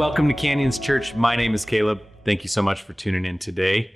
welcome to Canyons Church. My name is Caleb. Thank you so much for tuning in today.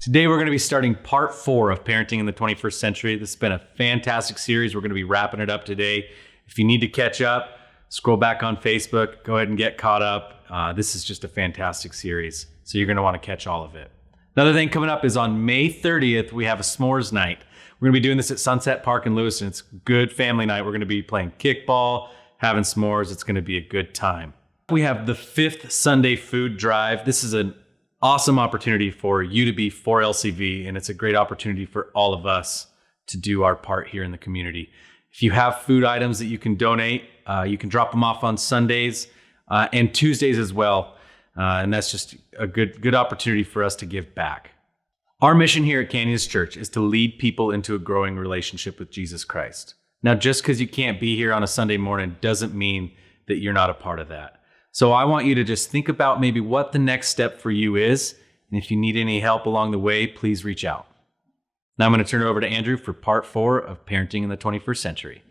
Today we're going to be starting part 4 of Parenting in the 21st Century. This has been a fantastic series. We're going to be wrapping it up today. If you need to catch up, scroll back on Facebook, go ahead and get caught up. This is just a fantastic series, so you're going to want to catch all of it. Another thing coming up is on May 30th, we have a s'mores night. We're going to be doing this at Sunset Park in Lewiston. It's a good family night. We're going to be playing kickball, having s'mores. It's going to be a good time. We have the 5th Sunday food drive. This is an awesome opportunity for you to be for LCV, and it's a great opportunity for all of us to do our part here in the community. If you have food items that you can donate, you can drop them off on Sundays and Tuesdays as well. And that's just a good opportunity for us to give back. Our mission here at Canyons Church is to lead people into a growing relationship with Jesus Christ. Now, just because you can't be here on a Sunday morning doesn't mean that you're not a part of that. So I want you to just think about maybe what the next step for you is. And if you need any help along the way, please reach out. Now I'm going to turn it over to Andrew for part 4 of Parenting in the 21st Century.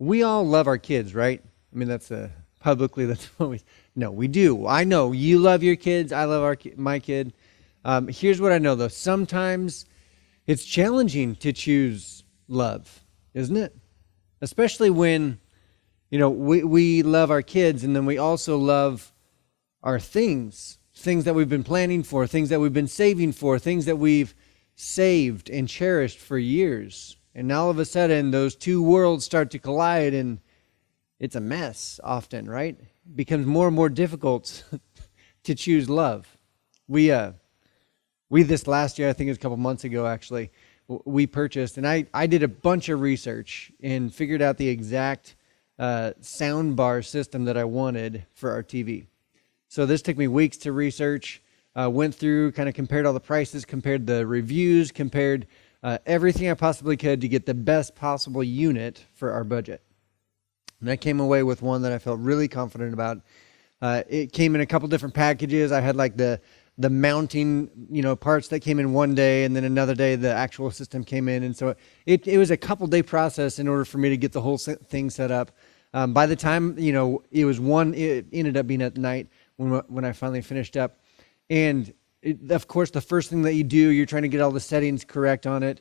We all love our kids, right? I mean, that's what we do. I know you love your kids. I love my kid. Here's what I know, though. Sometimes it's challenging to choose love, isn't it? Especially when, we love our kids, and then we also love our things that we've been planning for, things that we've been saving for, things that we've saved and cherished for years. And now all of a sudden, those two worlds start to collide, and it's a mess often, right? It becomes more and more difficult to choose love. We this last year, I think it was a couple months ago, actually, we purchased, and I did a bunch of research and figured out the exact sound bar system that I wanted for our TV. So this took me weeks to research, went through, kind of compared all the prices, compared the reviews, compared everything I possibly could to get the best possible unit for our budget. And I came away with one that I felt really confident about. It came in a couple different packages. I had like the mounting, parts that came in one day, and then another day the actual system came in. And so it was a couple day process in order for me to get the whole thing set up. By the time, it ended up being at night when I finally finished up. And of course, the first thing that you do, you're trying to get all the settings correct on it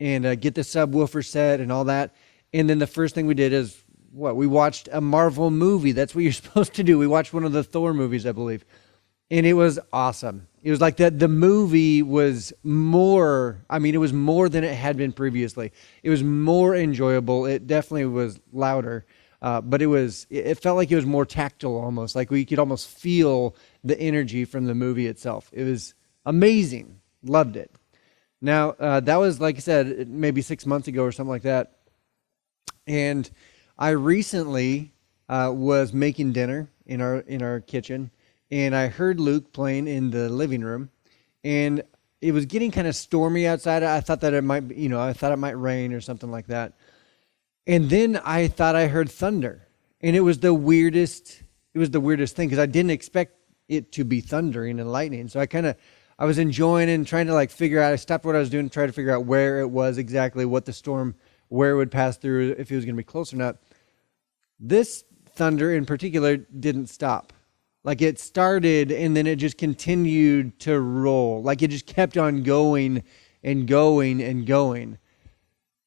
and get the subwoofer set and all that. And then the first thing we did is, we watched a Marvel movie. That's what you're supposed to do. We watched one of the Thor movies, I believe. And it was awesome. It was like that. The movie was more than it had been previously. It was more enjoyable. It definitely was louder. But it felt like it was more tactile almost, like we could almost feel the energy from the movie itself. It was amazing. Loved it. Now, that was, like I said, maybe 6 months ago or something like that. And I recently was making dinner in our kitchen, and I heard Luke playing in the living room, and it was getting kind of stormy outside. I thought that it might rain or something like that. And then I thought I heard thunder, and it was the weirdest thing because I didn't expect it to be thundering and lightning. So I was enjoying and trying to figure out. I stopped what I was doing, try to figure out where it was exactly, what the storm, where it would pass through, if it was going to be close or not. This thunder in particular didn't stop. Like it started and then it just continued to roll. Like it just kept on going and going and going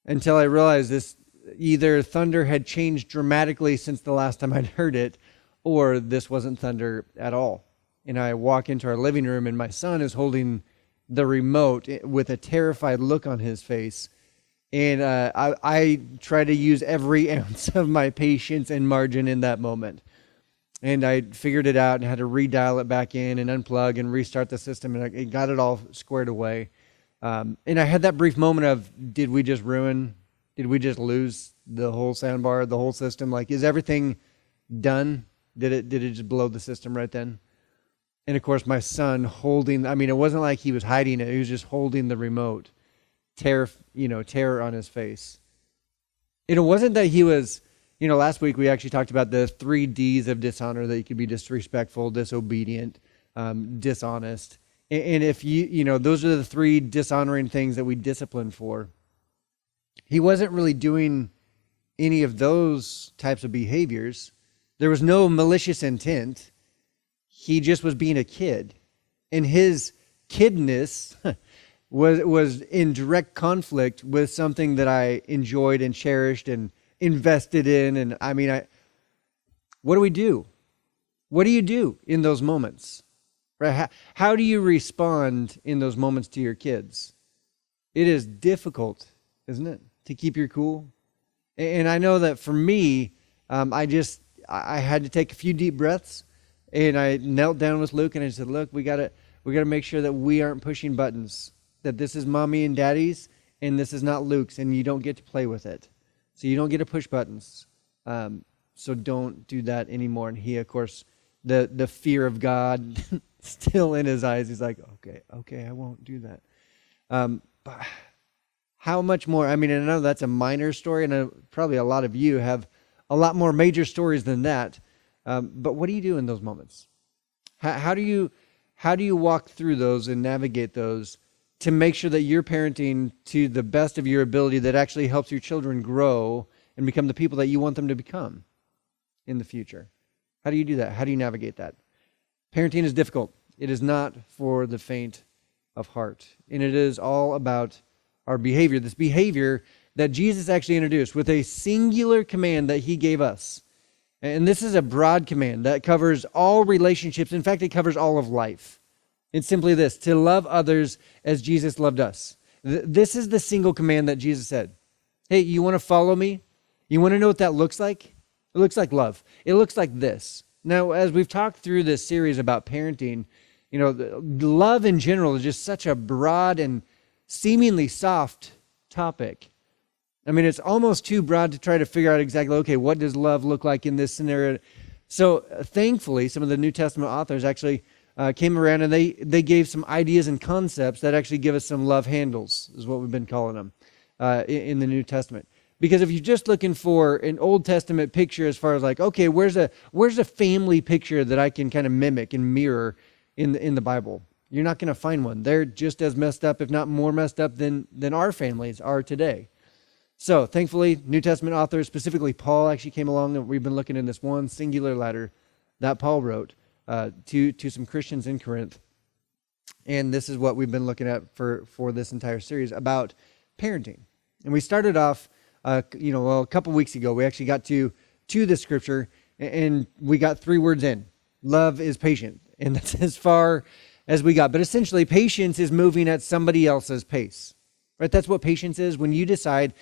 until I realized this. Either thunder had changed dramatically since the last time I'd heard it, or this wasn't thunder at all. And I walk into our living room, and my son is holding the remote with a terrified look on his face. And I try to use every ounce of my patience and margin in that moment. And I figured it out and had to redial it back in and unplug and restart the system, and I got it all squared away. And I had that brief moment of, did we just lose the whole soundbar, the whole system? Like, is everything done? Did it just blow the system right then? And of course, my son it wasn't like he was hiding it. He was just holding the remote, terror on his face. And it wasn't that he was, last week we actually talked about the 3 Ds of dishonor, that you could be disrespectful, disobedient, dishonest. And if those are the 3 dishonoring things that we discipline for. He wasn't really doing any of those types of behaviors. There was no malicious intent. He just was being a kid. And his kidness was in direct conflict with something that I enjoyed and cherished and invested in. And what do we do? What do you do in those moments? Right? How do you respond in those moments to your kids? It is difficult, isn't it, to keep your cool? And I know that for me, I had to take a few deep breaths, and I knelt down with Luke and I said, look, we gotta make sure that we aren't pushing buttons, that this is mommy and daddy's and this is not Luke's, and you don't get to play with it. So you don't get to push buttons. So don't do that anymore. And he, of course, the fear of God still in his eyes. He's like, okay, I won't do that. But how much more? I know that's a minor story, and probably a lot of you have a lot more major stories than that. But what do you do in those moments? How do you walk through those and navigate those to make sure that you're parenting to the best of your ability that actually helps your children grow and become the people that you want them to become in the future? How do you do that? How do you navigate that? Parenting is difficult. It is not for the faint of heart. And it is all about our behavior, this behavior that Jesus actually introduced with a singular command that he gave us. And this is a broad command that covers all relationships. In fact, it covers all of life. It's simply this: to love others as Jesus loved us. This is the single command that Jesus said. Hey, you want to follow me? You want to know what that looks like? It looks like love. It looks like this. Now, as we've talked through this series about parenting, love in general is just such a broad and seemingly soft topic. It's almost too broad to try to figure out exactly, okay, what does love look like in this scenario? So thankfully, some of the New Testament authors actually came around and they gave some ideas and concepts that actually give us some love handles, is what we've been calling them in the New Testament. Because if you're just looking for an Old Testament picture as far as like, okay, where's a family picture that I can kind of mimic and mirror in the Bible? You're not going to find one. They're just as messed up, if not more messed up than our families are today. So thankfully, New Testament authors, specifically Paul, actually came along, and we've been looking in this one singular letter that Paul wrote to some Christians in Corinth. And this is what we've been looking at for this entire series about parenting. And we started off, a couple weeks ago. We actually got to the scripture, and we got 3 words in. Love is patient. And that's as far as we got. But essentially, patience is moving at somebody else's pace. Right? That's what patience is. When you decide,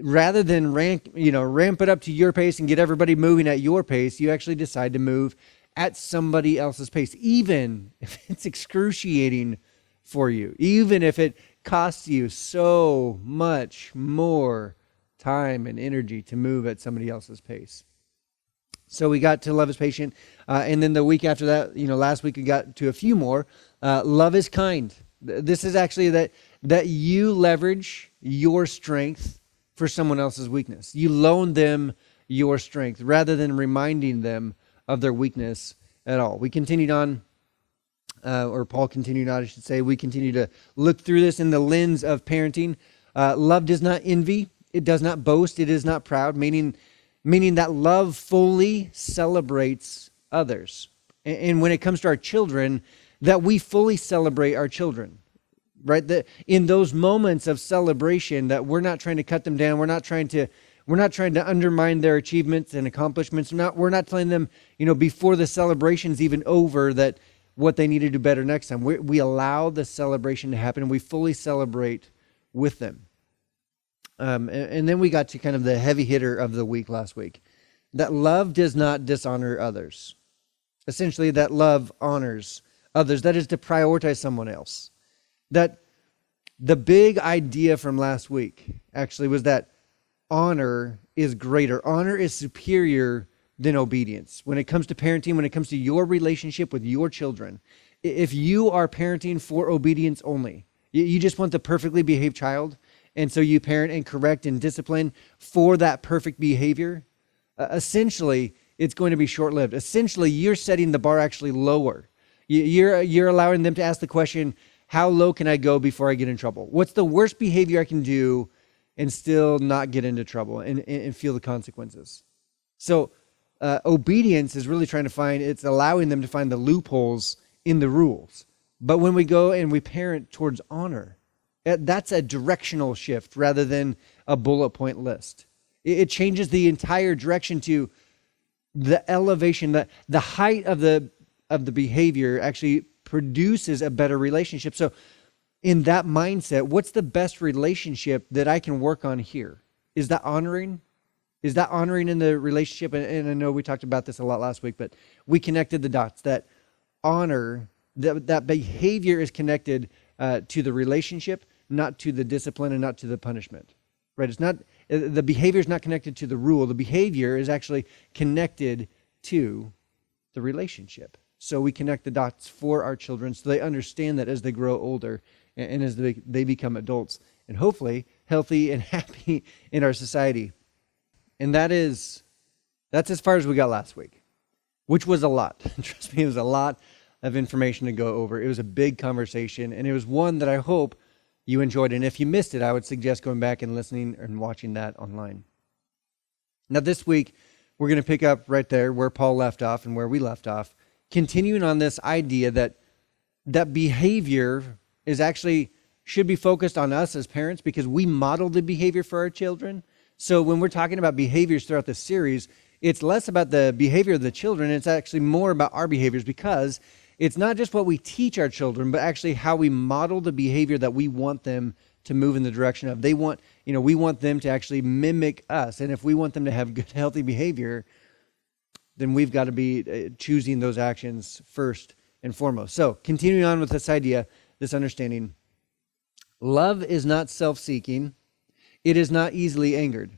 rather than ramp it up to your pace and get everybody moving at your pace, you actually decide to move at somebody else's pace, even if it's excruciating for you, even if it costs you so much more time and energy to move at somebody else's pace. So we got to love is patient. And then the week after that, last week we got to a few more. Love is kind. This is actually that you leverage your strength for someone else's weakness. You loan them your strength rather than reminding them of their weakness at all. We continued on, or Paul continued on, I should say. We continue to look through this in the lens of parenting. Love does not envy. It does not boast. It is not proud, meaning that love fully celebrates others. And when it comes to our children, that we fully celebrate our children, right? That in those moments of celebration, that we're not trying to cut them down. We're not trying to undermine their achievements and accomplishments. We're not telling them, before the celebration's even over, that what they need to do better next time. We allow the celebration to happen, and we fully celebrate with them. And then we got to kind of the heavy hitter of the week last week, that love does not dishonor others. Essentially, that love honors others. That is to prioritize someone else. That The big idea from last week actually was that honor is greater. Honor is superior than obedience. When it comes to parenting, when it comes to your relationship with your children, if you are parenting for obedience only, you just want the perfectly behaved child, and so you parent and correct and discipline for that perfect behavior, essentially, it's going to be short-lived. Essentially, you're setting the bar actually lower. You're allowing them to ask the question, how low can I go before I get in trouble? What's the worst behavior I can do and still not get into trouble and feel the consequences? So obedience is really it's allowing them to find the loopholes in the rules. But when we go and we parent towards honor, that's a directional shift rather than a bullet point list. It changes the entire direction to the elevation, the height of the behavior actually produces a better relationship. So in that mindset, what's the best relationship that I can work on here? Is that honoring? Is that honoring in the relationship? And I know we talked about this a lot last week, but we connected the dots that honor, that behavior is connected to the relationship, not to the discipline and not to the punishment, right? It's not, the behavior is not connected to the rule. The behavior is actually connected to the relationship. So we connect the dots for our children so they understand that as they grow older and as they become adults and hopefully healthy and happy in our society. And that's as far as we got last week, which was a lot. Trust me, it was a lot of information to go over. It was a big conversation, and it was one that I hope you enjoyed. And if you missed it, I would suggest going back and listening and watching that online. Now this week, we're going to pick up right there where Paul left off and where we left off, continuing on this idea that behavior is actually should be focused on us as parents because we model the behavior for our children. So when we're talking about behaviors throughout the series, it's less about the behavior of the children. It's actually more about our behaviors because it's not just what we teach our children, but actually how we model the behavior that we want them to move in the direction of. We want them to actually mimic us. And if we want them to have good, healthy behavior, then we've got to be choosing those actions first and foremost. So continuing on with this idea, this understanding, love is not self-seeking. It is not easily angered.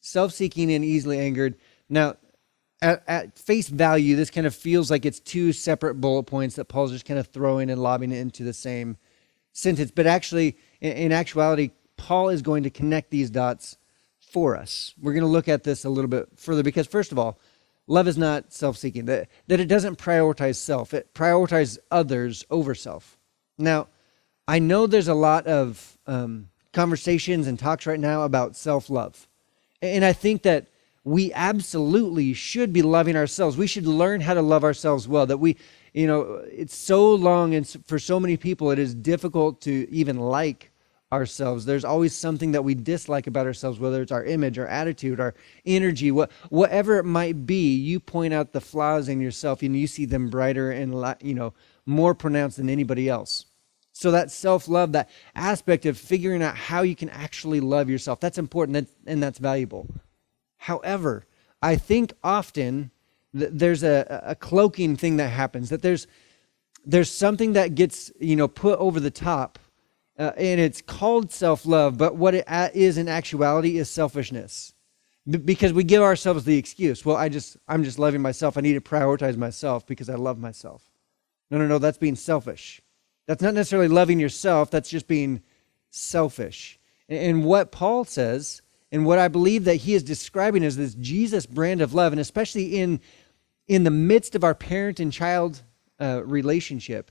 Self-seeking and easily angered. Now, at face value, this kind of feels like it's two separate bullet points that Paul's just kind of throwing and lobbing into the same sentence. But actually, in actuality, Paul is going to connect these dots for us. We're going to look at this a little bit further because, first of all, love is not self-seeking, that it doesn't prioritize self. It prioritizes others over self. Now, I know there's a lot of conversations and talks right now about self-love. And I think that we absolutely should be loving ourselves. We should learn how to love ourselves well. That it's so long and for so many people, it is difficult to even like ourselves. There's always something that we dislike about ourselves, whether it's our image, our attitude, our energy, whatever it might be. You point out the flaws in yourself and you see them brighter and more pronounced than anybody else. So that self-love, that aspect of figuring out how you can actually love yourself, that's important and that's valuable. However, I think often there's a cloaking thing that happens, that there's something that gets put over the top, and it's called self-love, but what it is in actuality is selfishness. Because we give ourselves the excuse, well, I'm just loving myself. I need to prioritize myself because I love myself. No, that's being selfish. That's not necessarily loving yourself. That's just being selfish. And what Paul says, and what I believe that he is describing is this Jesus brand of love, and especially in the midst of our parent and child relationship,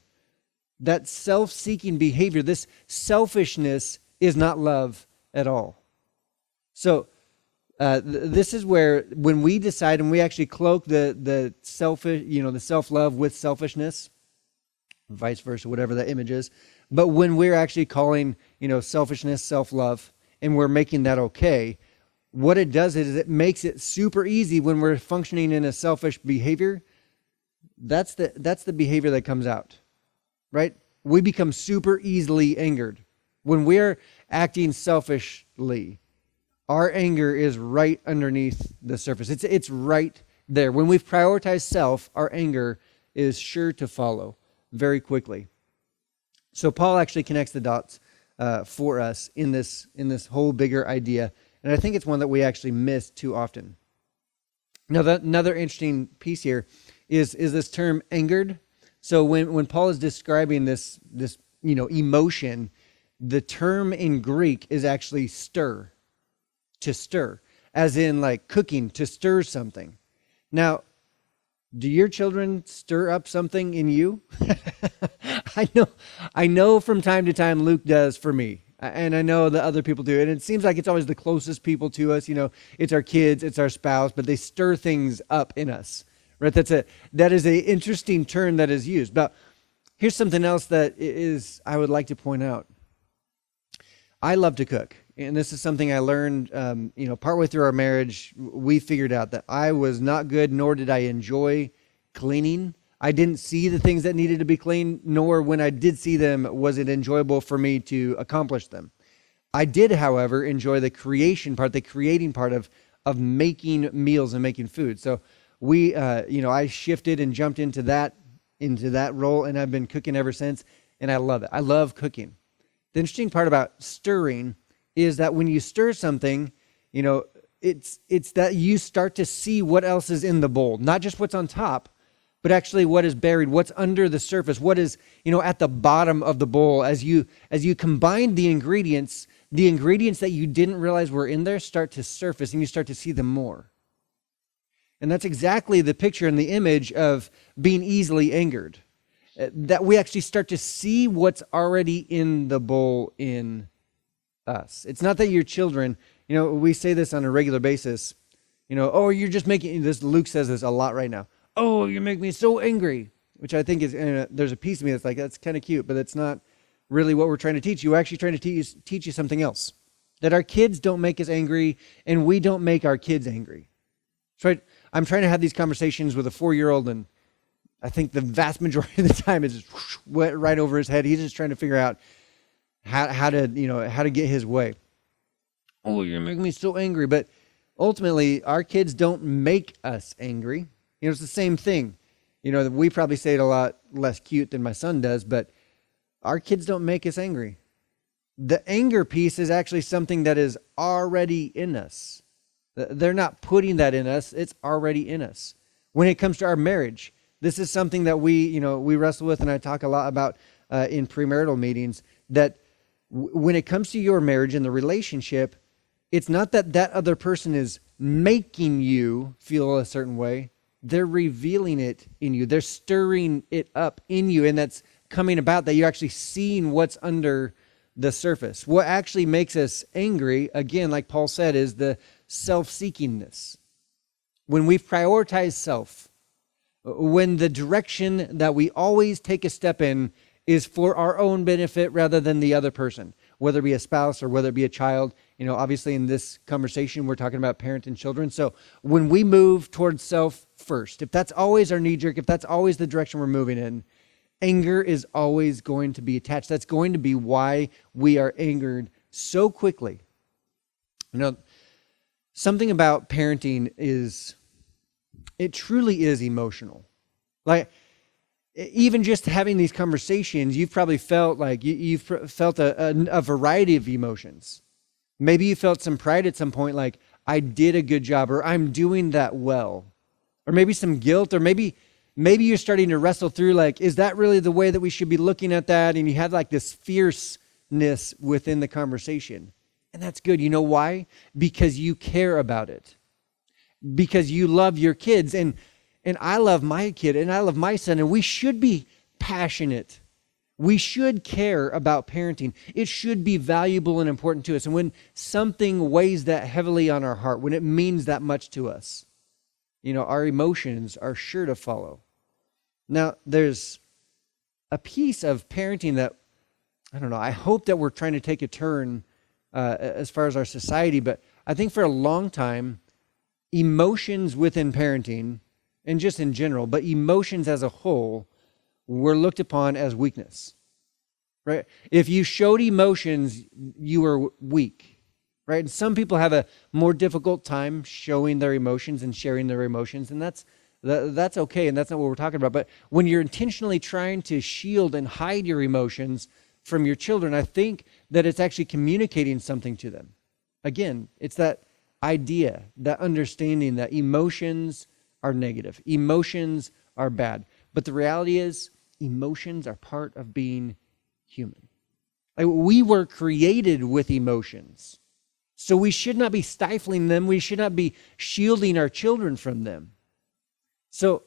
that self-seeking behavior, this selfishness is not love at all. So this is where when we decide and we actually cloak the selfish, the self-love with selfishness, vice versa, whatever that image is. But when we're actually calling, selfishness, self-love, and we're making that okay, what it does is it makes it super easy when we're functioning in a selfish behavior. That's the behavior that comes out, right? We become super easily angered. When we're acting selfishly, our anger is right underneath the surface. It's right there. When we've prioritized self, our anger is sure to follow very quickly. So Paul actually connects the dots for us in this whole bigger idea. And I think it's one that we actually miss too often. Now, another interesting piece here is this term angered. So when Paul is describing this emotion, the term in Greek is actually stir, to stir, as in like cooking, to stir something. Now, do your children stir up something in you? I know from time to time Luke does for me, and I know that other people do. And it seems like it's always the closest people to us. It's our kids, it's our spouse, but they stir things up in us, right? That is a interesting term that is used. But here's something else that I would like to point out. I love to cook. And this is something I learned, partway through our marriage. We figured out that I was not good, nor did I enjoy cleaning. I didn't see the things that needed to be cleaned, nor when I did see them, was it enjoyable for me to accomplish them. I did, however, enjoy the creating part of making meals and making food. So I shifted and jumped into that role, and I've been cooking ever since, and I love it. I love cooking. The interesting part about stirring is that when you stir something, it's that you start to see what else is in the bowl, not just what's on top, but actually what is buried, what's under the surface, what is, at the bottom of the bowl. As you combine the ingredients that you didn't realize were in there start to surface, and you start to see them more. And that's exactly the picture and the image of being easily angered, that we actually start to see what's already in the bowl in us. It's not that your children, we say this on a regular basis, oh, you're just making this. Luke says this a lot right now. Oh, you make me so angry, which I think is, there's a piece of me that's like, that's kind of cute, but that's not really what we're trying to teach you. We're actually trying to teach you something else, that our kids don't make us angry, and we don't make our kids angry. That's right. I'm trying to have these conversations with a 4-year-old, and I think the vast majority of the time is just went right over his head. He's just trying to figure out how to get his way. Oh, you're making me so angry. But ultimately, our kids don't make us angry. It's the same thing. We probably say it a lot less cute than my son does, but our kids don't make us angry. The anger piece is actually something that is already in us. They're not putting that in us. It's already in us. When it comes to our marriage, this is something that we wrestle with, and I talk a lot about in premarital meetings, that when it comes to your marriage and the relationship, it's not that other person is making you feel a certain way. They're revealing it in you. They're stirring it up in you, and that's coming about, that you're actually seeing what's under the surface. What actually makes us angry, again, like Paul said, is the self-seekingness. When we prioritize self, when the direction that we always take a step in is for our own benefit rather than the other person, whether it be a spouse or whether it be a child. Obviously in this conversation, we're talking about parent and children. So when we move towards self first, if that's always our knee jerk, if that's always the direction we're moving in, anger is always going to be attached. That's going to be why we are angered so quickly. Something about parenting is, it truly is emotional. Like, even just having these conversations, you've probably felt like you've felt a variety of emotions. Maybe you felt some pride at some point, like, I did a good job, or I'm doing that well. Or maybe some guilt, or maybe you're starting to wrestle through, like, is that really the way that we should be looking at that? And you have like this fierceness within the conversation. And that's good. You know why? Because you care about it. Because you love your kids. And I love my kid, and I love my son, and we should be passionate. We should care about parenting. It should be valuable and important to us. And when something weighs that heavily on our heart, when it means that much to us, our emotions are sure to follow. Now, there's a piece of parenting that, I don't know, I hope that we're trying to take a turn as far as our society, but I think for a long time, emotions within parenting, and just in general, but emotions as a whole, were looked upon as weakness, right? If you showed emotions, you were weak, right? And some people have a more difficult time showing their emotions and sharing their emotions, and that's okay, and that's not what we're talking about. But when you're intentionally trying to shield and hide your emotions, from your children, I think that it's actually communicating something to them. Again, it's that idea, that understanding that emotions are negative, emotions are bad. But the reality is, emotions are part of being human. Like, we were created with emotions. So we should not be stifling them. We should not be shielding our children from them. So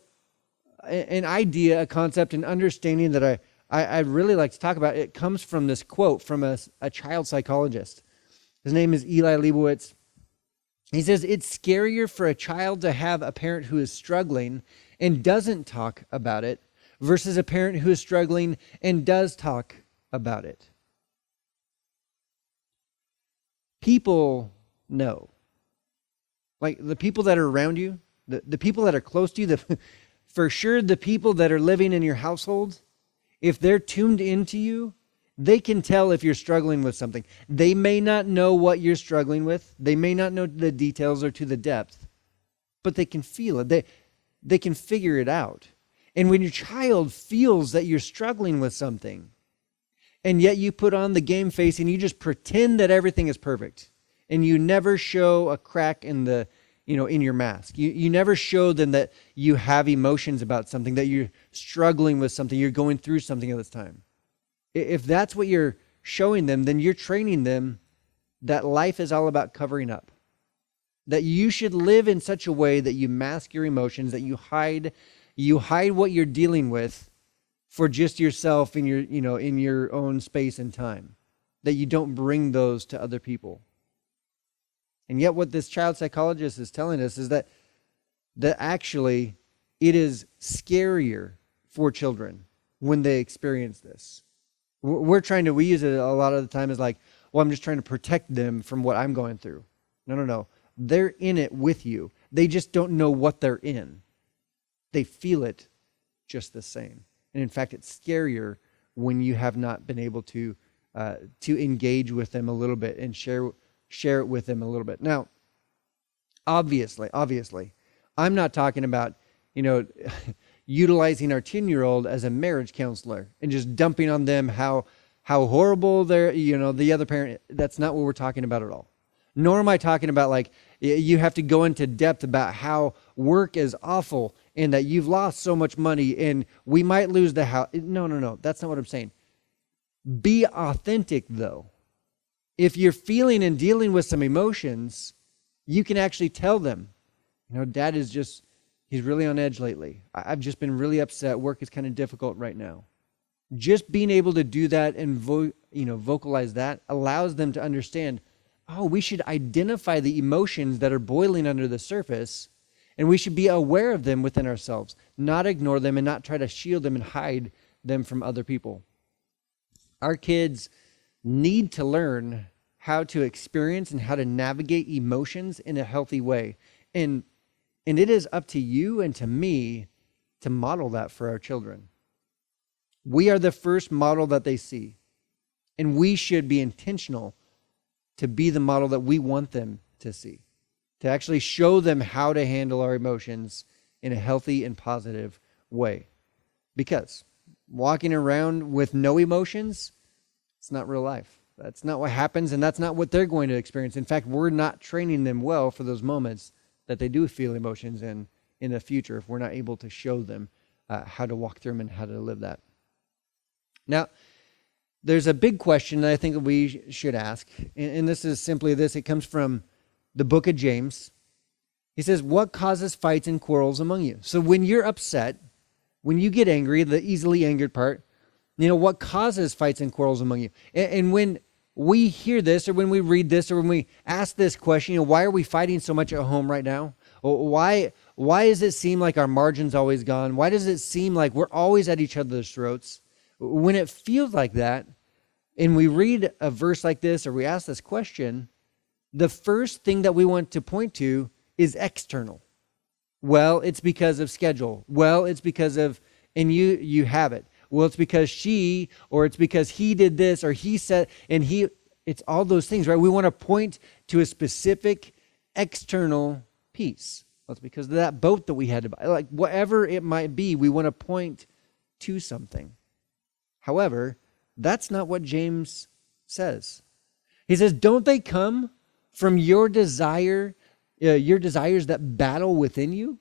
an idea, a concept, an understanding that I'd really like to talk about, it comes from this quote from a child psychologist. His name is Eli Leibowitz. He says, it's scarier for a child to have a parent who is struggling and doesn't talk about it versus a parent who is struggling and does talk about it. People know. Like the people that are around you, the people that are close to you, for sure the people that are living in your household, if they're tuned into you, they can tell if you're struggling with something. They may not know what you're struggling with. They may not know the details or to the depth, but they can feel it. They can figure it out. And when your child feels that you're struggling with something, and yet you put on the game face and you just pretend that everything is perfect, and you never show a crack in the, in your mask. You never show them that you have emotions about something, that you're struggling with something, you're going through something at this time. If that's what you're showing them, then you're training them that life is all about covering up. That you should live in such a way that you mask your emotions, that you hide what you're dealing with for just yourself in your own space and time. That you don't bring those to other people. And yet what this child psychologist is telling us is that actually it is scarier for children when they experience this. We use it a lot of the time as like, well, I'm just trying to protect them from what I'm going through. No. They're in it with you. They just don't know what they're in. They feel it just the same. And in fact, it's scarier when you have not been able to engage with them a little bit and share it with them a little bit. Now, obviously, I'm not talking about, utilizing our 10-year-old as a marriage counselor and just dumping on them how horrible they're, the other parent. That's not what we're talking about at all. Nor am I talking about like you have to go into depth about how work is awful and that you've lost so much money and we might lose the house. No. That's not what I'm saying. Be authentic though. If you're feeling and dealing with some emotions, you can actually tell them, Dad is he's really on edge lately. I've just been really upset. Work is kind of difficult right now. Just being able to do that and vocalize that allows them to understand, we should identify the emotions that are boiling under the surface, and we should be aware of them within ourselves, not ignore them and not try to shield them and hide them from other people. Our kids need to learn how to experience and how to navigate emotions in a healthy way. And it is up to you and to me to model that for our children. We are the first model that they see. And we should be intentional to be the model that we want them to see. To actually show them how to handle our emotions in a healthy and positive way. Because walking around with no emotions, it's not real life. That's not what happens, and that's not what they're going to experience. In fact, we're not training them well for those moments that they do feel emotions in the future if we're not able to show them how to walk through them and how to live that. Now, there's a big question that I think we should ask, and this is simply this. It comes from the book of James. He says, what causes fights and quarrels among you? So when you're upset, when you get angry, the easily angered part, what causes fights and quarrels among you? And when we hear this, or when we read this, or when we ask this question, why are we fighting so much at home right now? Why does it seem like our margin's always gone? Why does it seem like we're always at each other's throats? When it feels like that, and we read a verse like this, or we ask this question, the first thing that we want to point to is external. Well, it's because of schedule. Well, it's because of, and you have it. Well, it's because she, or it's because he did this, or he said, it's all those things, right? We want to point to a specific external piece. Well, it's because of that boat that we had to buy. Like, whatever it might be, we want to point to something. However, That's not what James says. He says, don't they come from your desires that battle within you?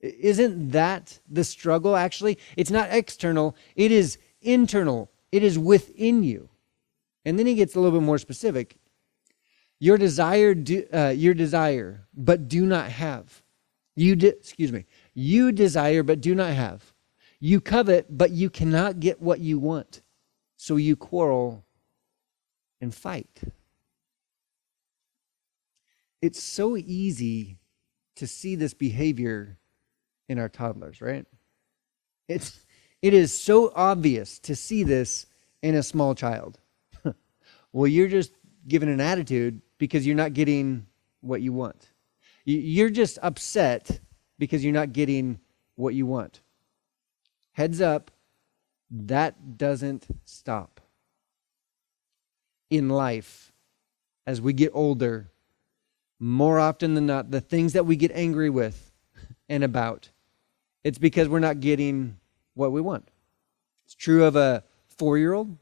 Isn't that the struggle? Actually, it's not external, it is internal. It is within you. And then he gets a little bit more specific. You desire, but do not have. You desire, but do not have. You covet, but you cannot get what you want. So you quarrel and fight. It's so easy to see this behavior in our toddlers, right? It is so obvious to see this in a small child. Well, you're just given an attitude because you're not getting what you want. You're just upset because you're not getting what you want. Heads up, that doesn't stop. In life, as we get older, more often than not, the things that we get angry with and about, it's because we're not getting what we want. It's true of a 4-year-old.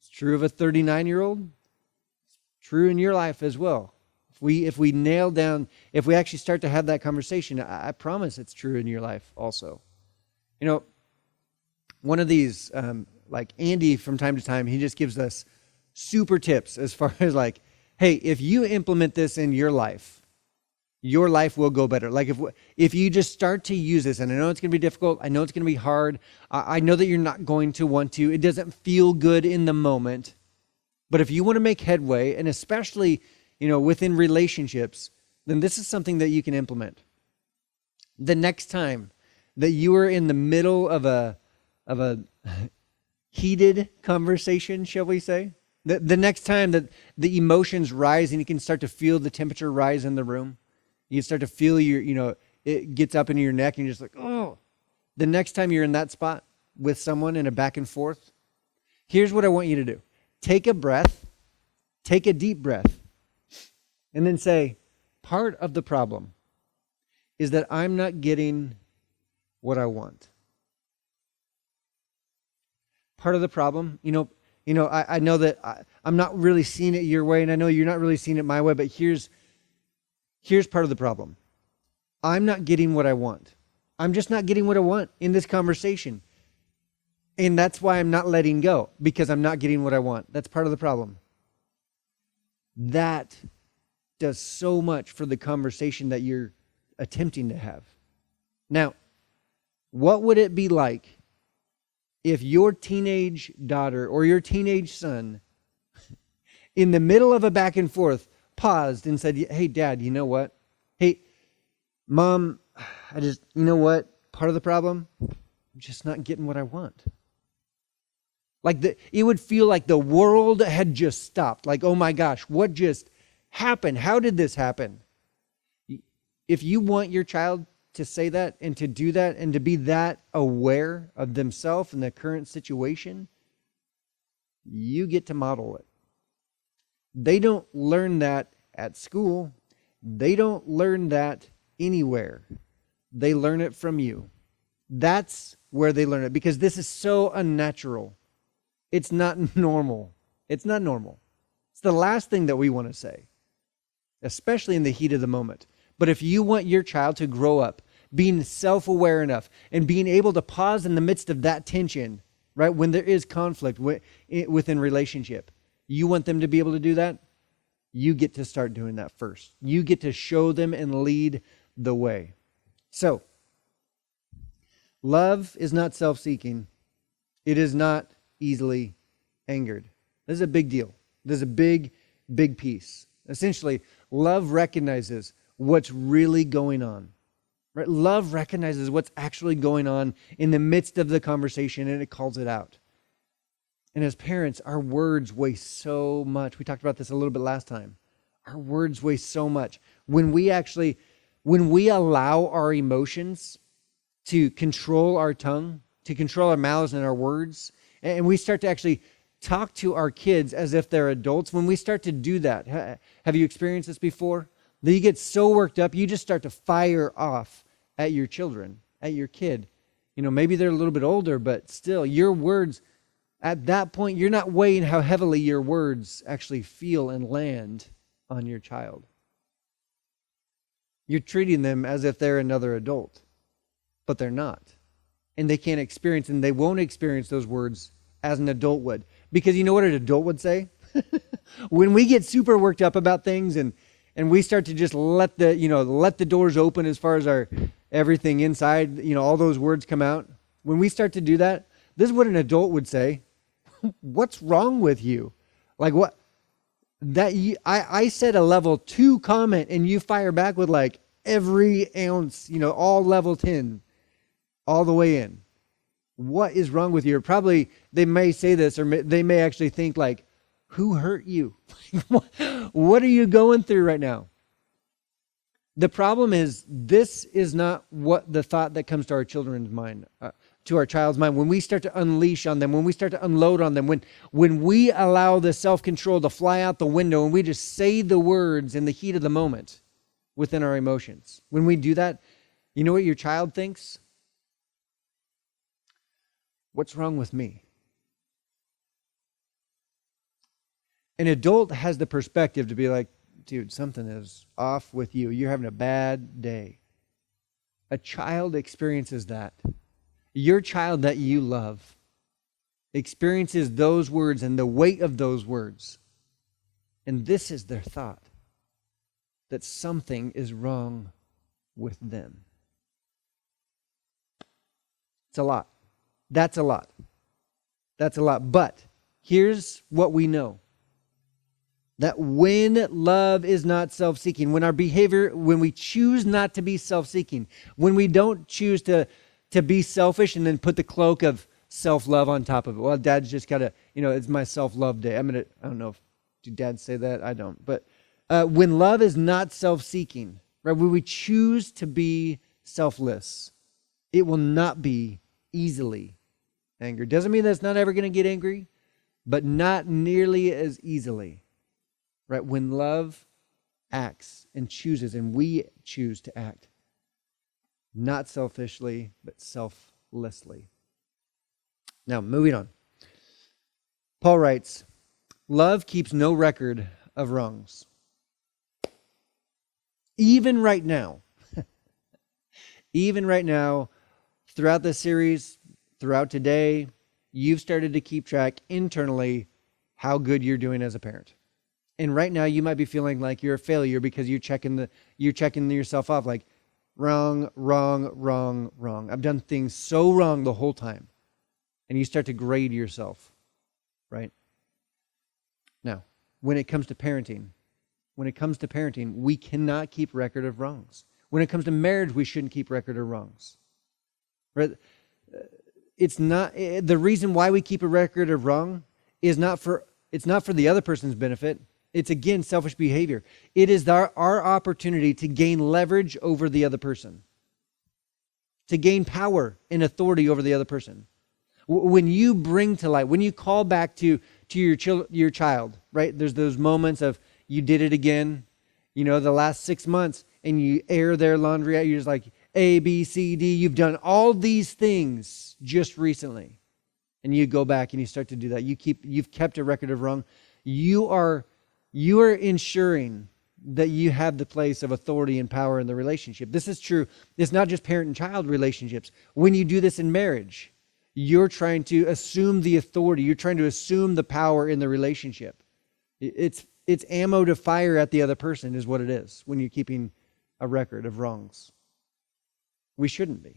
It's true of a 39-year-old. It's true in your life as well. If we nail down, if we actually start to have that conversation, I promise it's true in your life also. You know, one of these, like Andy from time to time, he just gives us super tips as far as like, hey, if you implement this in your life will go better. Like if you just start to use this, and I know it's going to be difficult, I know it's going to be hard, I know that you're not going to want to, it doesn't feel good in the moment, but if you want to make headway, and especially, within relationships, then this is something that you can implement. The next time that you are in the middle of a heated conversation, shall we say, the next time that the emotions rise and you can start to feel the temperature rise in the room, you can start to feel it gets up into your neck and you're just like, oh. The next time you're in that spot with someone in a back and forth, here's what I want you to do. Take a breath, take a deep breath, and then say, part of the problem is that I'm not getting what I want. Part of the problem, I know that I'm not really seeing it your way, and I know you're not really seeing it my way, but here's part of the problem. I'm not getting what I want. I'm just not getting what I want in this conversation. And that's why I'm not letting go, because I'm not getting what I want. That's part of the problem. That does so much for the conversation that you're attempting to have. Now, what would it be like if your teenage daughter or your teenage son, in the middle of a back and forth, paused and said, hey, Dad, you know what? Hey, Mom, you know what? Part of the problem, I'm just not getting what I want. It would feel like the world had just stopped. Like, oh my gosh, what just happened? How did this happen? If you want your child to say that and to do that and to be that aware of themselves and the current situation, you get to model it. They don't learn that at school. They don't learn that anywhere. They learn it from you. That's where they learn it, because this is so unnatural. It's not normal. It's not normal. It's the last thing that we want to say, especially in the heat of the moment. But if you want your child to grow up being self-aware enough and being able to pause in the midst of that tension, right, when there is conflict within relationship, you want them to be able to do that, you get to start doing that first. You get to show them and lead the way. So, love is not self-seeking. It is not easily angered. This is a big deal. This is a big, big piece. Essentially, love recognizes what's really going on. Right? Love recognizes what's actually going on in the midst of the conversation, and it calls it out. And as parents, our words weigh so much. We talked about this a little bit last time. Our words weigh so much. When we allow our emotions to control our tongue, to control our mouths and our words, and we start to actually talk to our kids as if they're adults, when we start to do that, have you experienced this before? That you get so worked up, you just start to fire off at your children, at your kid. Maybe they're a little bit older, but still, your words, At that point, you're not weighing how heavily your words actually feel and land on your child. You're treating them as if they're another adult, but they're not. And they can't experience, and they won't experience those words as an adult would. Because you know what an adult would say? When we get super worked up about things and we start to just let the doors open as far as our everything inside, all those words come out. When we start to do that, this is what an adult would say. What's wrong with you? Like what? I said a level 2 comment and you fire back with like every ounce, all level 10, all the way in. What is wrong with you? Probably they may say this, or they may actually think like, who hurt you? What are you going through right now? The problem is, this is not what the thought that comes to our children's mind, to our child's mind. When we start to unleash on them, when we start to unload on them, when we allow the self-control to fly out the window and we just say the words in the heat of the moment within our emotions. When we do that, you know what your child thinks? What's wrong with me? An adult has the perspective to be like, dude, something is off with you. You're having a bad day. A child experiences that. Your child that you love experiences those words and the weight of those words. And this is their thought, that something is wrong with them. It's a lot. That's a lot. That's a lot. But here's what we know. That when love is not self-seeking, when our behavior, when we choose not to be self-seeking, when we don't choose to be selfish and then put the cloak of self-love on top of it. Well, Dad's just got to, it's my self-love day. I don't know, do dads say that? I don't. But when love is not self-seeking, right, when we choose to be selfless, it will not be easily angry. Doesn't mean that it's not ever going to get angry, but not nearly as easily. Right? When love acts and chooses, and we choose to act, not selfishly, but selflessly. Now, moving on. Paul writes, love keeps no record of wrongs. Even right now, throughout this series, throughout today, you've started to keep track internally how good you're doing as a parent. And right now you might be feeling like you're a failure because you're checking yourself off like wrong. I've done things so wrong the whole time. And you start to grade yourself, right? Now, when it comes to parenting, we cannot keep record of wrongs. When it comes to marriage, we shouldn't keep record of wrongs. Right? It's not the reason why we keep a record of wrong is not for the other person's benefit. It's, again, selfish behavior. It is our opportunity to gain leverage over the other person, to gain power and authority over the other person. When you bring to light, when you call back to your child, right? There's those moments of you did it again, the last 6 months, and you air their laundry out. You're just like, A, B, C, D. You've done all these things just recently. And you go back and you start to do that. You've kept a record of wrong. You are ensuring that you have the place of authority and power in the relationship. This is true. It's not just parent and child relationships. When you do this in marriage, you're trying to assume the authority. You're trying to assume the power in the relationship. It's ammo to fire at the other person is what it is when you're keeping a record of wrongs. We shouldn't be.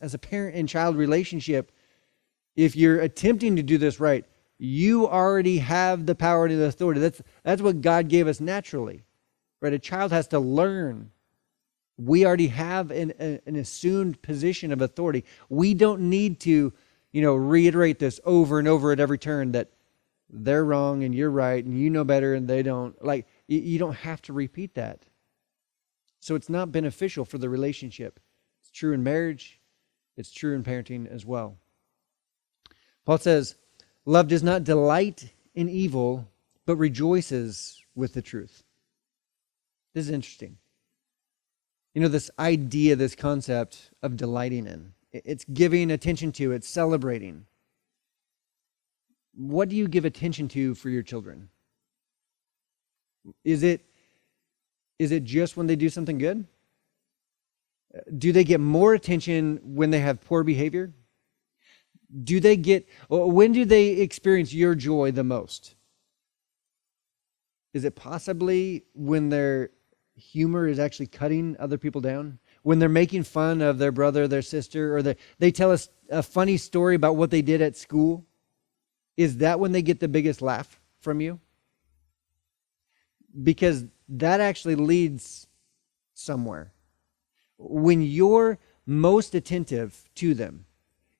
As a parent and child relationship, if you're attempting to do this right, you already have the power and the authority. That's what God gave us naturally. Right? A child has to learn. We already have an assumed position of authority. We don't need to, reiterate this over and over at every turn that they're wrong and you're right and you know better and they don't. Like, you don't have to repeat that. So it's not beneficial for the relationship. It's true in marriage. It's true in parenting as well. Paul says, love does not delight in evil, but rejoices with the truth. This is interesting. This idea, this concept of delighting in. It's giving attention to, it's celebrating. what do you give attention to for your children? Is it just when they do something good? Do they get more attention when they have poor behavior? When do they experience your joy the most? Is it possibly when their humor is actually cutting other people down? When they're making fun of their brother, their sister, or they tell us a funny story about what they did at school? Is that when they get the biggest laugh from you? Because that actually leads somewhere. When you're most attentive to them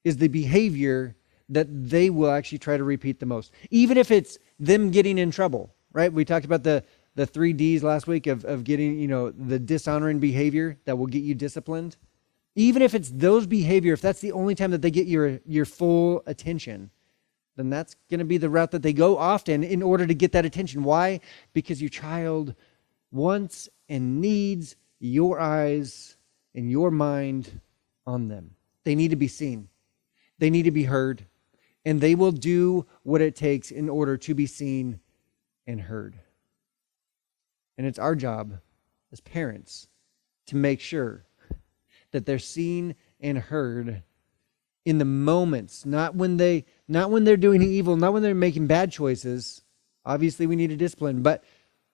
is the behavior that they will actually try to repeat the most. Even if it's them getting in trouble, right? We talked about the 3 Ds last week of getting, the dishonoring behavior that will get you disciplined. Even if it's those behavior, if that's the only time that they get your full attention, then that's going to be the route that they go often in order to get that attention. Why? Because your child wants and needs your eyes and your mind on them. They need to be seen. They need to be heard. And they will do what it takes in order to be seen and heard. And it's our job as parents to make sure that they're seen and heard in the moments, not when they're doing evil, not when they're making bad choices. Obviously, we need to discipline, but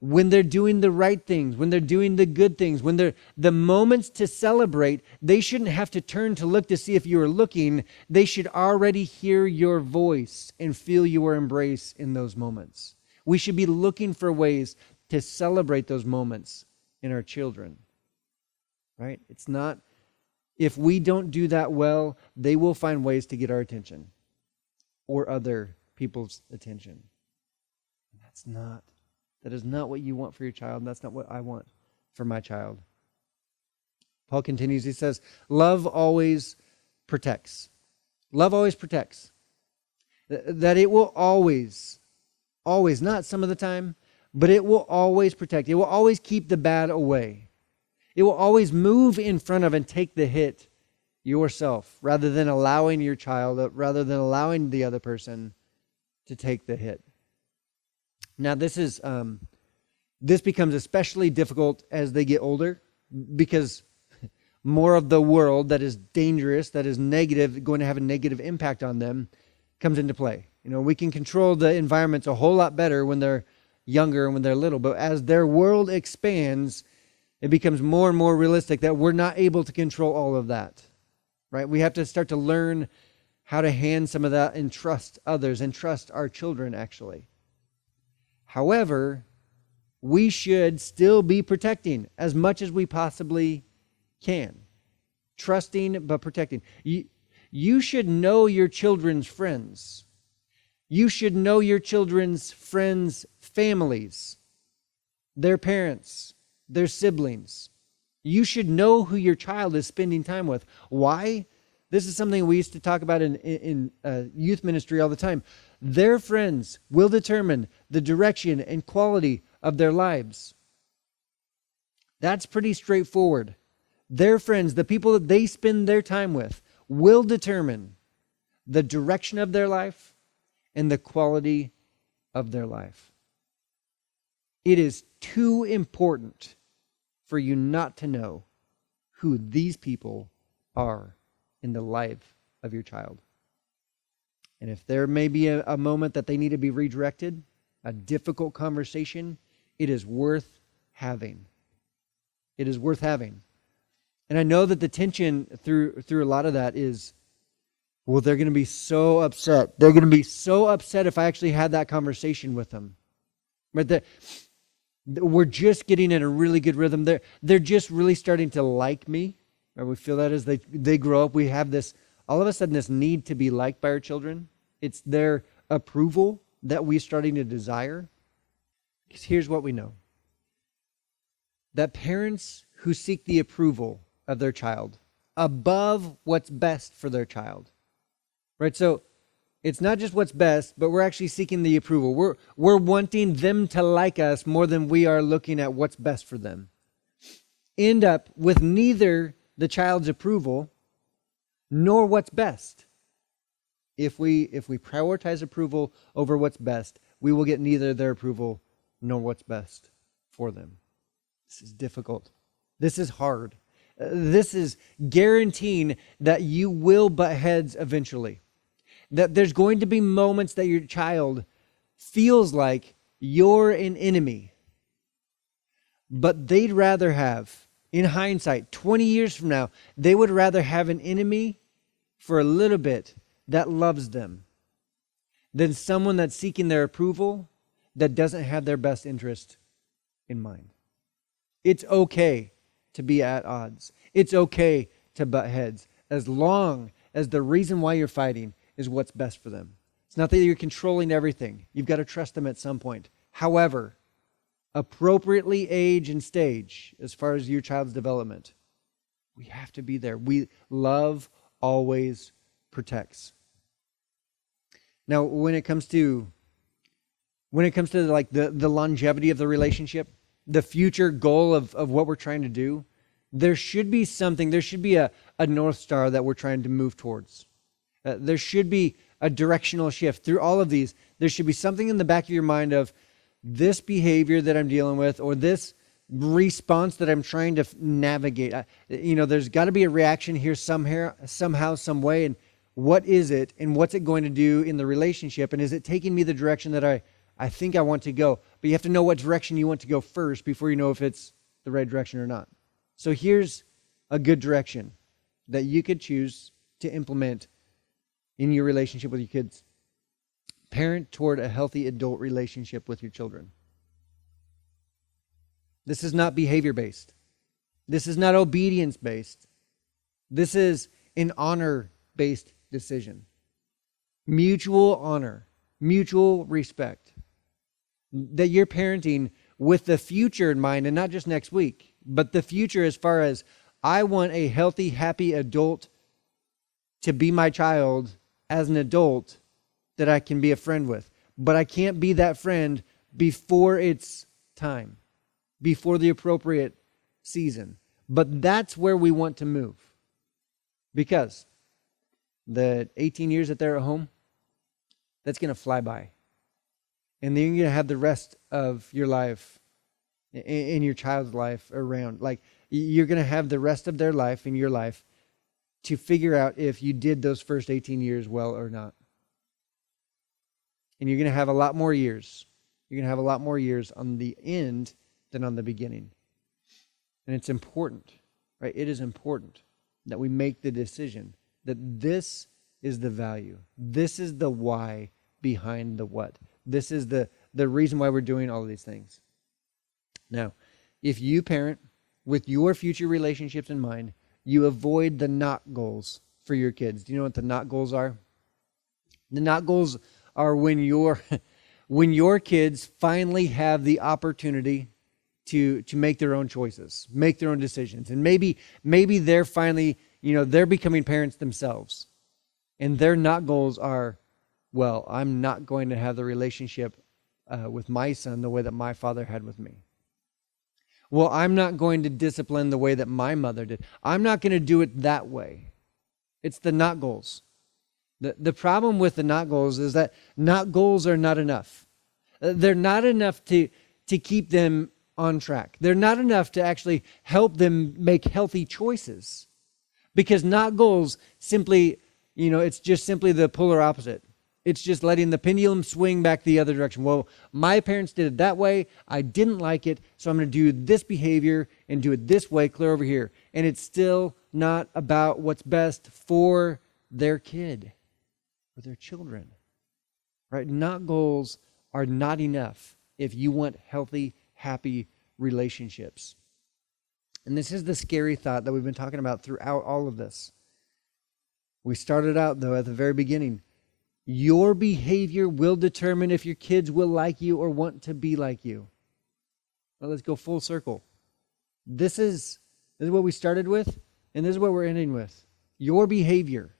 when they're doing the right things, when they're doing the good things, when they're the moments to celebrate, they shouldn't have to turn to look to see if you are looking. They should already hear your voice and feel your embrace in those moments. We should be looking for ways to celebrate those moments in our children, right? It's not, if we don't do that well, they will find ways to get our attention or other people's attention. That is not what you want for your child, and that's not what I want for my child. Paul continues, he says, love always protects. Love always protects. That it will always, not some of the time, but it will always protect. It will always keep the bad away. It will always move in front of and take the hit yourself, rather than allowing your child, rather than allowing the other person to take the hit. Now, this becomes especially difficult as they get older, because more of the world that is dangerous, that is negative, going to have a negative impact on them, comes into play. We can control the environments a whole lot better when they're younger and when they're little, but as their world expands, it becomes more and more realistic that we're not able to control all of that, right? We have to start to learn how to hand some of that and trust others and trust our children, actually. However, we should still be protecting as much as we possibly can. Trusting, but protecting. You should know your children's friends. You should know your children's friends' families, their parents, their siblings. You should know who your child is spending time with. Why? This is something we used to talk about in youth ministry all the time. Their friends will determine the direction and quality of their lives. That's pretty straightforward. Their friends, the people that they spend their time with, will determine the direction of their life and the quality of their life. It is too important for you not to know who these people are in the life of your child. And if there may be a moment that they need to be redirected, a difficult conversation, it is worth having. It is worth having. And I know that the tension through a lot of that is, well, they're going to be so upset. They're going to be so upset if I actually had that conversation with them. Right? We're just getting in a really good rhythm. They're just really starting to like me. Right? We feel that as they grow up. We have this, all of a sudden, this need to be liked by our children. It's their approval that we're starting to desire. Because here's what we know. That parents who seek the approval of their child above what's best for their child, right? So it's not just what's best, but we're actually seeking the approval. We're wanting them to like us more than we are looking at what's best for them. End up with neither the child's approval nor what's best. If we prioritize approval over what's best, we will get neither their approval nor what's best for them. This is difficult. This is hard. This is guaranteeing that you will butt heads eventually. That there's going to be moments that your child feels like you're an enemy. But they'd rather have, in hindsight, 20 years from now, they would rather have an enemy for a little bit that loves them than someone that's seeking their approval that doesn't have their best interest in mind. It's okay to be at odds. It's okay to butt heads as long as the reason why you're fighting is what's best for them. It's not that you're controlling everything. You've got to trust them at some point. However, appropriately age and stage as far as your child's development, we have to be there. Love always protects. Now, when it comes to like the longevity of the relationship, the future goal of what we're trying to do, there should be a North Star that we're trying to move towards. There should be a directional shift. Through all of these, there should be something in the back of your mind of this behavior that I'm dealing with or this response that I'm trying to navigate. There's got to be a reaction here somehow, some way. And what is it and what's it going to do in the relationship? And is it taking me the direction that I think I want to go? But you have to know what direction you want to go first before you know if it's the right direction or not. So here's a good direction that you could choose to implement in your relationship with your kids. Parent toward a healthy adult relationship with your children. This is not behavior-based. This is not obedience-based. This is an honor-based decision. Mutual honor, mutual respect. That you're parenting with the future in mind, and not just next week, but the future as far as I want a healthy, happy adult to be my child as an adult that I can be a friend with. But I can't be that friend before it's time, before the appropriate season. But that's where we want to move. Because the 18 years that they're at home, that's going to fly by. And then you're going to have the rest of your life, in your child's life around. Like, you're going to have the rest of their life in your life to figure out if you did those first 18 years well or not. And you're going to have a lot more years. You're going to have a lot more years on the end than on the beginning. And it's important, right? It is important that we make the decision that this is the value. This is the why behind the what. This is the reason why we're doing all of these things. Now, if you parent with your future relationships in mind, you avoid the not goals for your kids. Do you know what the not goals are? The not goals are when your kids finally have the opportunity to make their own choices, make their own decisions. And maybe they're finally, they're becoming parents themselves. And their not goals are, well, I'm not going to have the relationship with my son the way that my father had with me. Well, I'm not going to discipline the way that my mother did. I'm not going to do it that way. It's the not goals. The problem with the not goals is that not goals are not enough. They're not enough to keep them on track. They're not enough to actually help them make healthy choices. Because not goals simply, it's just simply the polar opposite. It's just letting the pendulum swing back the other direction. Well, my parents did it that way. I didn't like it, so I'm going to do this behavior and do it this way, clear over here. And it's still not about what's best for their kid or their children. Right? Not goals are not enough if you want healthy, happy relationships. And this is the scary thought that we've been talking about throughout all of this. We started out, though, at the very beginning. Your behavior will determine if your kids will like you or want to be like you. Well, let's go full circle. This is what we started with, and this is what we're ending with. Your behavior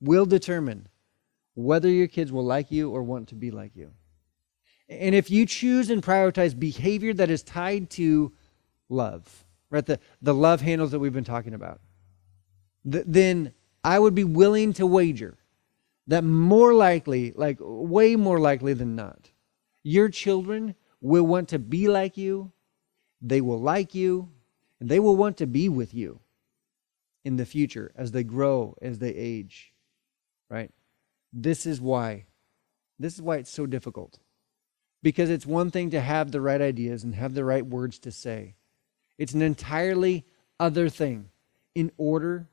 will determine whether your kids will like you or want to be like you. And if you choose and prioritize behavior that is tied to love, right, the love handles that we've been talking about, then I would be willing to wager that more likely, like way more likely than not, your children will want to be like you, they will like you, and they will want to be with you in the future as they grow, as they age, right? This is why it's so difficult. Because it's one thing to have the right ideas and have the right words to say. It's an entirely other thing in order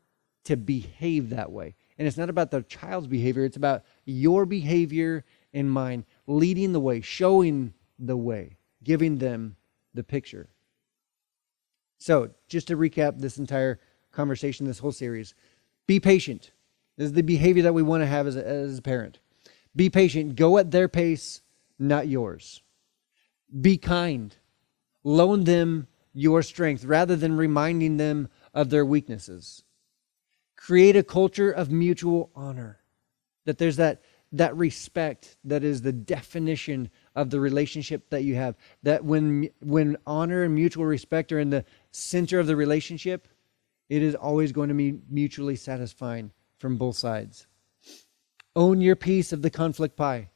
to behave that way. And it's not about the child's behavior, it's about your behavior and mine, leading the way, showing the way, giving them the picture. So, just to recap this entire conversation, this whole series, be patient. This is the behavior that we want to have as a parent. Be patient. Go at their pace, not yours. Be kind. Loan them your strength rather than reminding them of their weaknesses. Create a culture of mutual honor. That there's that respect that is the definition of the relationship that you have. That when honor and mutual respect are in the center of the relationship, it is always going to be mutually satisfying from both sides. Own your piece of the conflict pie.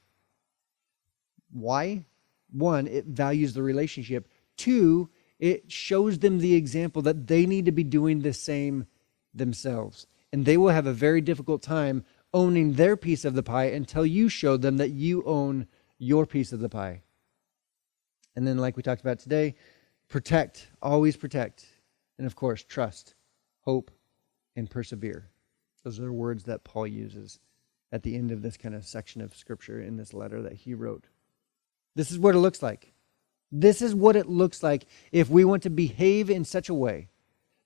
Why? One, it values the relationship. Two, it shows them the example that they need to be doing the same themselves. And they will have a very difficult time owning their piece of the pie until you show them that you own your piece of the pie. And then, like we talked about today, protect, always protect. And of course, trust, hope, and persevere. Those are the words that Paul uses at the end of this kind of section of scripture in this letter that he wrote. This is what it looks like. This is what it looks like if we want to behave in such a way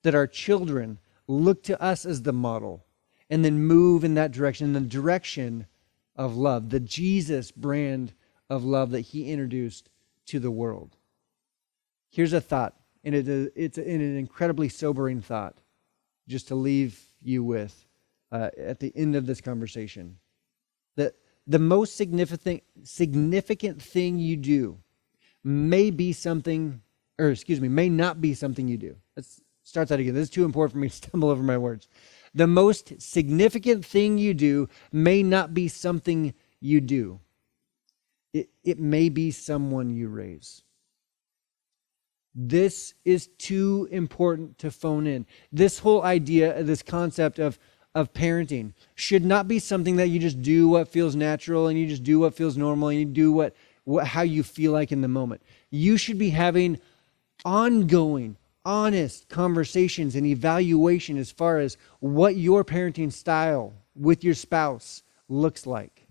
that our children look to us as the model and then move in that direction, in the direction of love, the Jesus brand of love that he introduced to the world. Here's a thought, and it's an incredibly sobering thought just to leave you with at the end of this conversation. That the most significant thing you do may not be something you do. Let's start that again. This is too important for me to stumble over my words. The most significant thing you do may not be something you do. It may be someone you raise. This is too important to phone in. This whole idea, this concept of parenting should not be something that you just do what feels natural and you just do what feels normal and you do how you feel like in the moment. You should be having ongoing, honest conversations and evaluation as far as what your parenting style with your spouse looks like.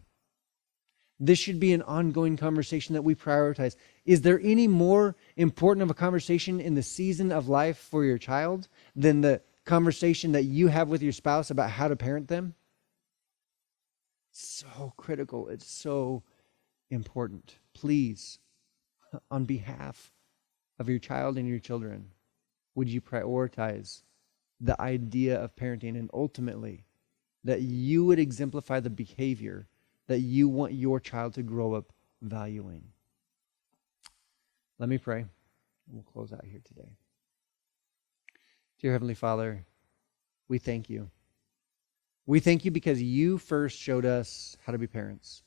This should be an ongoing conversation that we prioritize. Is there any more important of a conversation in the season of life for your child than the conversation that you have with your spouse about how to parent them? So critical. It's so important. Please, on behalf of your child and your children, would you prioritize the idea of parenting and ultimately that you would exemplify the behavior that you want your child to grow up valuing? Let me pray. We'll close out here today. Dear Heavenly Father, we thank you. We thank you because you first showed us how to be parents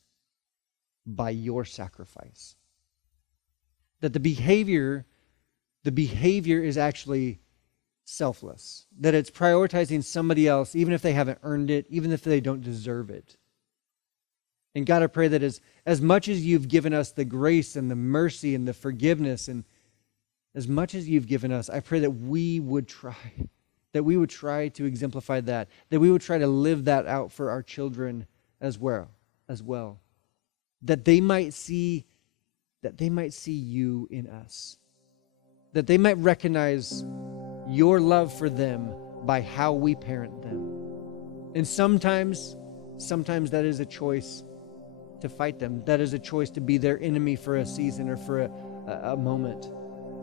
by your sacrifice. That the behavior is actually selfless. That it's prioritizing somebody else, even if they haven't earned it, even if they don't deserve it. And God, I pray that as much as you've given us the grace and the mercy and the forgiveness, and as much as you've given us, I pray that we would try to exemplify that we would try to live that out for our children as well. That they might see you in us. That they might recognize your love for them by how we parent them. And sometimes that is a choice to fight them. That is a choice to be their enemy for a season or for a moment.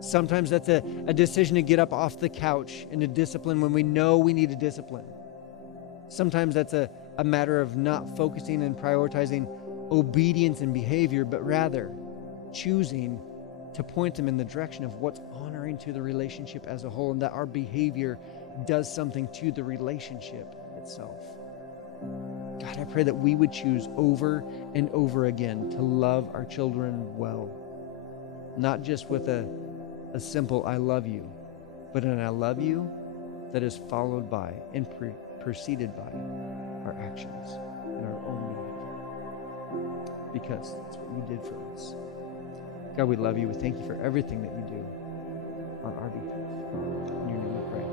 Sometimes that's a decision to get up off the couch and to discipline when we know we need to discipline. Sometimes that's a matter of not focusing and prioritizing obedience and behavior, but rather choosing to point them in the direction of what's honoring to the relationship as a whole, and that our behavior does something to the relationship itself. God, God, I pray that we would choose over and over again to love our children well. Not just with a simple I love you, but an I love you that is followed by and preceded by our actions and our own behavior. Because that's what you did for us. God, we love you. We thank you for everything that you do on our behalf. In your name we pray.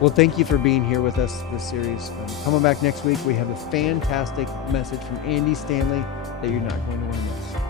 Well, thank you for being here with us this series. Coming back next week, we have a fantastic message from Andy Stanley that you're not going to want to miss.